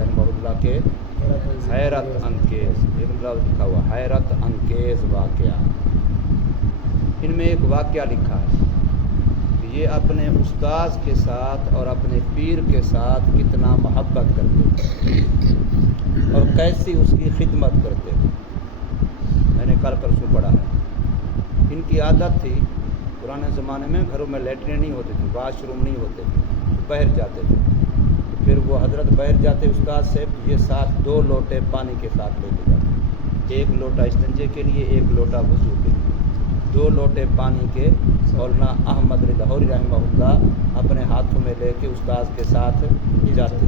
रहमहुल्लाह के हैरत अंगेज, एक लफ्ज़ लिखा हुआ हैरत अंगेज वाक़या। इनमें एक वाक़या लिखा है कि ये अपने उस्ताद के साथ और अपने पीर के साथ कितना मोहब्बत करते थे और कैसी उसकी खिदमत करते थे। मैंने कल परसों पढ़ा है। इनकी आदत थी, पुराने ज़माने में घरों में लैट्रिन नहीं होती थी, वाशरूम नहीं होते थे, बाहर जाते थे। फिर वो हजरत बाहर जाते उस्ताद से, ये साथ 2 लोटे पानी के साथ लेके जाते, 1 लोटा इस्तिंजे के लिए, 1 लोटा वज़ू के लिए, 2 लोटे पानी के। मौलाना अहमद लाहौरी रहमहुल्लाह अपने हाथों में लेके उस्ताद के साथ जाते।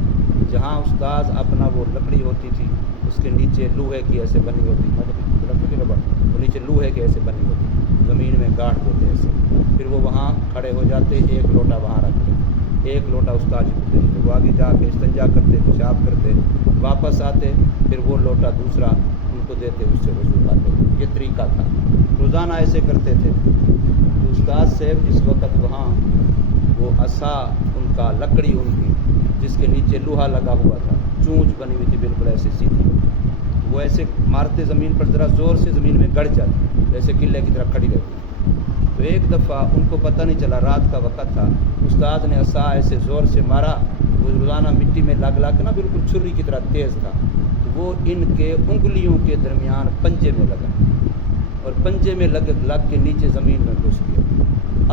जहाँ उस्ताद अपना वो लकड़ी होती थी, उसके नीचे लोहे की ऐसे बनी होती, मतलब लकड़ी की रबड़, वो नीचे लोहे के ऐसे बनी होती, ज़मीन में गाड़ देते ऐसे। फिर वो वहाँ खड़े हो जाते, 1 लोटा वहाँ रखते, 1 लोटा उस्ताद जी को देते, वो आगे जाके इस्तिंजा करते, पेशाब करते, वापस आते, फिर वो लोटा दूसरा उनको देते, उससे वज़ू करते। ये तरीका था, रोज़ाना ऐसे करते थे। तो उस्ताद साहब जिस वक़्त वहाँ वो असा उनका, लकड़ी उनकी जिसके नीचे लोहा लगा हुआ था, चूंच बनी हुई थी बिल्कुल ऐसे सीधी, वो ऐसे मारते ज़मीन पर, ज़रा ज़ोर से ज़मीन में गड़ जाती, जैसे किले की तरह खड़ी रहती। तो एक दफ़ा उनको पता नहीं चला, रात का वक़्त था, उस्ताद ने असा ऐसे ज़ोर से मारा, वो रोज़ाना मिट्टी में लग के ना बिल्कुल छुरी की तरह तेज़ था, तो वो इनके उंगलियों के दरमियान पंजे में लगा और पंजे में लग के नीचे ज़मीन में घुस गया।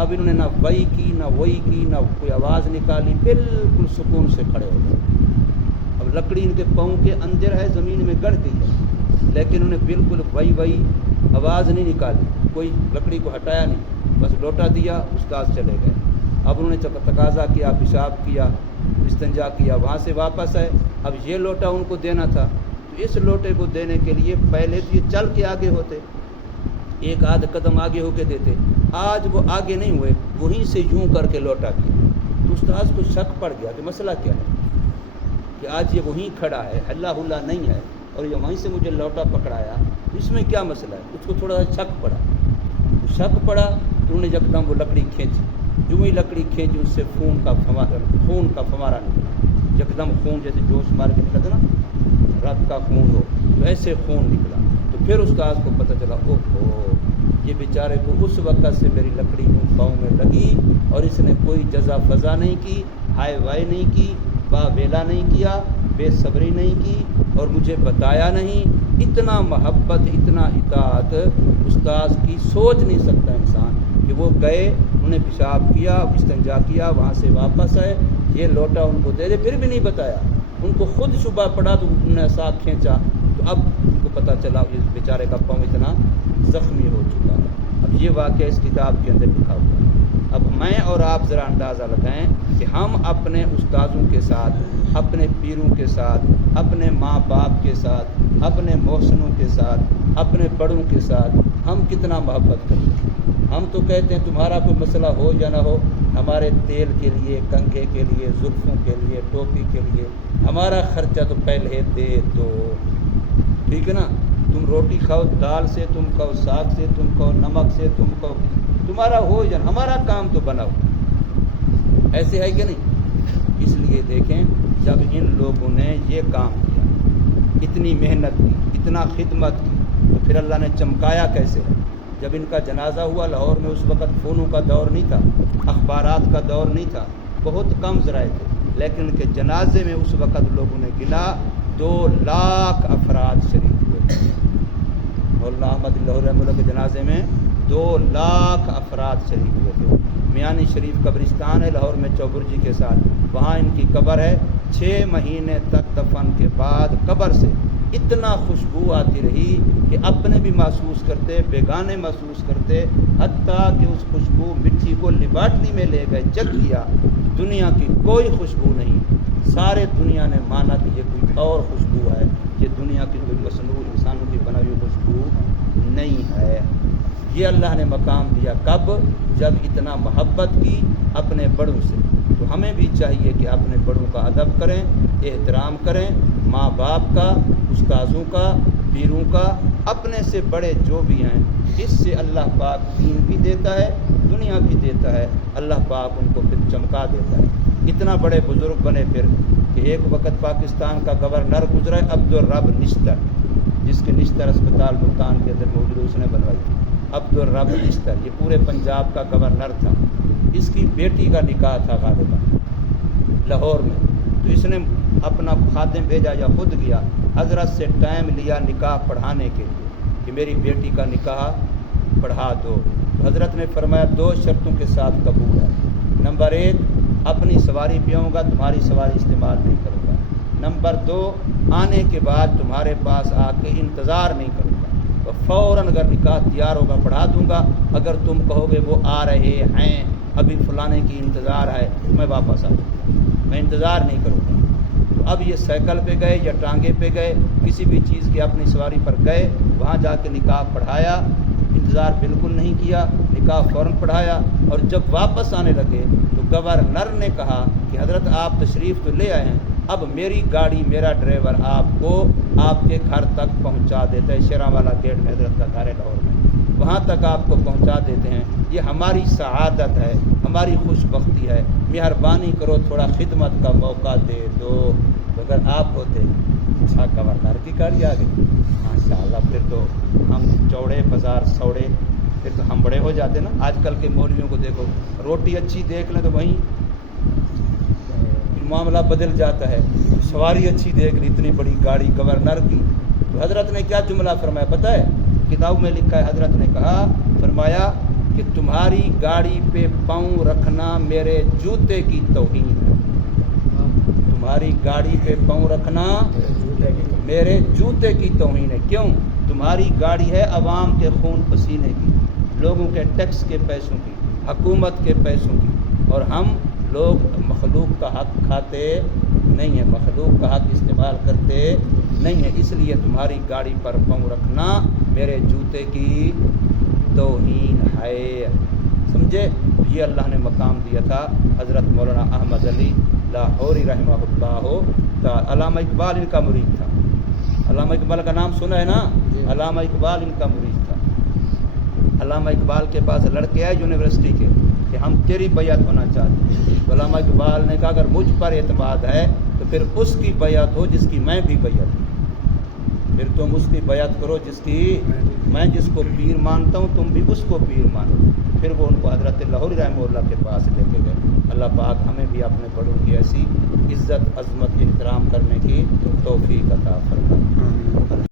अब इन्होंने ना वही की, ना वही की, ना कोई आवाज़ निकाली, बिल्कुल सुकून से खड़े हो गए। अब लकड़ी इनके पाँव के अंदर है, ज़मीन में गड़ गई है, लेकिन उन्हें बिल्कुल वही आवाज़ नहीं निकाली, कोई लकड़ी को हटाया नहीं, बस लोटा दिया, उस्ताद चले गए। अब उन्होंने तकाज़ा किया, पेशाब किया, इस्तिंजा किया, वहाँ से वापस आए। अब ये लोटा उनको देना था, तो इस लोटे को देने के लिए पहले तो ये चल के आगे होते, 1 आध कदम आगे होके देते। आज वो आगे नहीं हुए, वहीं से यूँ करके लोटा दिया। तो उस्ताद को शक पड़ गया कि मसला क्या है, कि आज ये वहीं खड़ा है, हल्ला हुल्ला नहीं है, और ये वहीं से मुझे लौटा पकड़ाया, तो इसमें क्या मसला है। उसको थोड़ा सा शक पड़ा तो उन्होंने यकदम वो लकड़ी खींची, जो ही लकड़ी खींची उससे खून का फवारा निकला, यकदम खून जैसे जोश मार के निकलता ना, रक्त का खून हो, तो ऐसे खून निकला। तो फिर उस्ताद को पता चला, ओहो, ये बेचारे को उस वक्त से मेरी लकड़ी पाँव में लगी और इसने कोई जज़ा फ़ज़ा नहीं की, हाय वाय नहीं की, वेला नहीं किया, बेसब्री नहीं की और मुझे बताया नहीं। इतना मोहब्बत, इतना इताअत उस्ताद की सोच नहीं सकता इंसान, कि वो गए, उन्हें पेशाब किया, इस्तिंजा किया, वहाँ से वापस आए, ये लोटा उनको दे दे, फिर भी नहीं बताया। उनको खुद शुबा पड़ा तो उन्होंने साथ खींचा, तो अब उनको पता चला इस बेचारे का पाँव इतना ज़ख्मी हो चुका है। अब ये वाक़या इस किताब के अंदर लिखा हुआ है। अब मैं और आप ज़रा अंदाज़ा लगाएं कि हम अपने उस्तादों के साथ, अपने पीरों के साथ, अपने माँ बाप के साथ, अपने मोहसिनों के साथ, अपने बड़ों के साथ हम कितना मोहब्बत करते हैं। हम तो कहते हैं तुम्हारा कोई मसला हो या ना हो, हमारे तेल के लिए, कंघे के लिए, जुल्फ़ों के लिए, टोपी के लिए हमारा ख़र्चा तो पहले दे दो, ठीक है ना। तुम रोटी खाओ दाल से, तुम खाओ साग से, तुम खाओ नमक से, तुम खाओ, तुम्हारा हो या हमारा काम तो बनाओ, ऐसे है कि नहीं। इसलिए देखें, जब इन लोगों ने ये काम किया, इतनी मेहनत की, इतना खिदमत की, तो फिर अल्लाह ने चमकाया कैसे। जब इनका जनाजा हुआ लाहौर में, उस वक़्त फ़ोनों का दौर नहीं था, अखबारात का दौर नहीं था, बहुत कम ज़राए थे, लेकिन उनके जनाजे में उस वक़्त लोगों ने गिना 2 लाख अफराद शरीक हुए। मौलाना अहमद लाहौरी रहमतुल्लाह के जनाजे में 2 लाख अफराद शरीक हुए थे। मियानी शरीफ कब्रिस्तान है लाहौर में, चौबुर्जी के साथ, वहाँ इनकी कब्र है। 6 महीने तक दफन के बाद कब्र से इतना खुशबू आती रही कि अपने भी महसूस करते, बेगाने महसूस करते, हत्ता कि उस खुशबू मिट्टी को लिबार्टरी में ले गए, चेक किया, दुनिया की कोई खुशबू नहीं। सारे दुनिया ने माना कि ये कोई और खुशबू है, ये दुनिया की कोई मसनूर इंसानों की बनाई हुई खुशबू नहीं है। ये अल्लाह ने मकाम दिया कब, जब इतना मोहब्बत की अपने बड़ों से। तो हमें भी चाहिए कि अपने बड़ों का अदब करें, एहतराम करें, माँ बाप का, उस्ताज़ों का, पीरों का, अपने से बड़े जो भी हैं। इससे अल्लाह पाक दीन भी देता है, दुनिया भी देता है, अल्लाह पाक उनको फिर चमका देता है। इतना बड़े बुज़ुर्ग बने फिर کہ ایک وقت پاکستان کا گورنر گزرا ہے عبدالرب نشتر، جس کے نشتر اسپتال ملتان کے اندر موجود ہے، اس نے بنوائی تھی۔ عبدالرب نشتر یہ پورے پنجاب کا گورنر تھا، اس کی بیٹی کا نکاح تھا غالباً لاہور میں، تو اس نے اپنا خادم بھیجا یا خود گیا، حضرت سے ٹائم لیا نکاح پڑھانے کے لیے کہ میری بیٹی کا نکاح پڑھا دو۔ تو حضرت نے فرمایا 2 شرطوں کے ساتھ قبول ہے۔ نمبر 1 اپنی سواری پہ آؤں گا، تمہاری سواری استعمال نہیں کروں گا۔ نمبر 2 آنے کے بعد تمہارے پاس آ کے انتظار نہیں کروں گا، تو فوراً اگر نکاح تیار ہوگا پڑھا دوں گا، اگر تم کہو گے وہ آ رہے ہیں ابھی فلانے کی انتظار ہے میں واپس آ جاؤں گا، میں انتظار نہیں کروں گا۔ تو اب یہ سائیکل پہ گئے یا ٹانگے پہ گئے، کسی بھی چیز کی اپنی سواری پر گئے، وہاں جا کے نکاح پڑھایا، انتظار بالکل نہیں کیا، نکاح فوراً پڑھایا۔ اور جب واپس آنے لگے تو گورنر نے کہا کہ حضرت آپ تشریف تو لے آئے ہیں، اب میری گاڑی میرا ڈرائیور آپ کو آپ کے گھر تک پہنچا دیتا ہے، شیراں والا گیٹ میں حضرت کا گھر ہے لاہور میں، وہاں تک آپ کو پہنچا دیتے ہیں، یہ ہماری سعادت ہے، ہماری خوش بختی ہے، مہربانی کرو تھوڑا خدمت کا موقع دے دو۔ تو اگر آپ ہوتے اچھا گورنر کی گاڑی آ گئی ماشاءاللہ، پھر تو ہم چوڑے بازار سوڑے، پھر تو ہم بڑے ہو جاتے نا۔ آج کل کے مولویوں کو دیکھو، روٹی اچھی دیکھ لیں تو وہیں معاملہ بدل جاتا ہے، سواری اچھی دیکھ لی، اتنی بڑی گاڑی گورنر کی۔ تو حضرت نے کیا جملہ فرمایا پتہ ہے؟ کتاب میں لکھا ہے، حضرت نے کہا فرمایا کہ تمہاری گاڑی پہ پاؤں رکھنا میرے جوتے کی توہین ہے، تمہاری گاڑی پہ پاؤں رکھنا میرے جوتے کی توہین ہے۔ کیوں؟ تمہاری گاڑی ہے عوام کے خون پسینے کی، لوگوں کے ٹیکس کے پیسوں کی، حکومت کے پیسوں کی، اور ہم لوگ مخلوق کا حق کھاتے نہیں ہیں، مخلوق کا حق استعمال کرتے نہیں ہیں، اس لیے تمہاری گاڑی پر پاؤں رکھنا میرے جوتے کی توہین ہے۔ سمجھے؟ یہ اللہ نے مقام دیا تھا حضرت مولانا احمد علی لاہوری رحمہ اللہ۔ علامہ اقبال ان کا مرید تھا، علامہ اقبال کا نام سنا ہے نا؟ علامہ اقبال ان کا مرید تھا۔ علامہ اقبال کے پاس لڑکے آئے یونیورسٹی کے کہ ہم تیری بیعت ہونا چاہتے ہیں، تو علامہ اقبال نے کہا اگر مجھ پر اعتماد ہے تو پھر اس کی بیعت ہو جس کی میں بھی بیعت ہوں، پھر تم اس کی بیعت کرو جس کی میں جس کو پیر مانتا ہوں تم بھی اس کو پیر مانو۔ پھر وہ ان کو حضرت لاہوری رحمہ اللہ کے پاس لے کے گئے۔ اللہ پاک ہمیں بھی اپنے بڑوں کی ایسی عزت عظمت احترام کرنے کی توفیق عطا فرمائے۔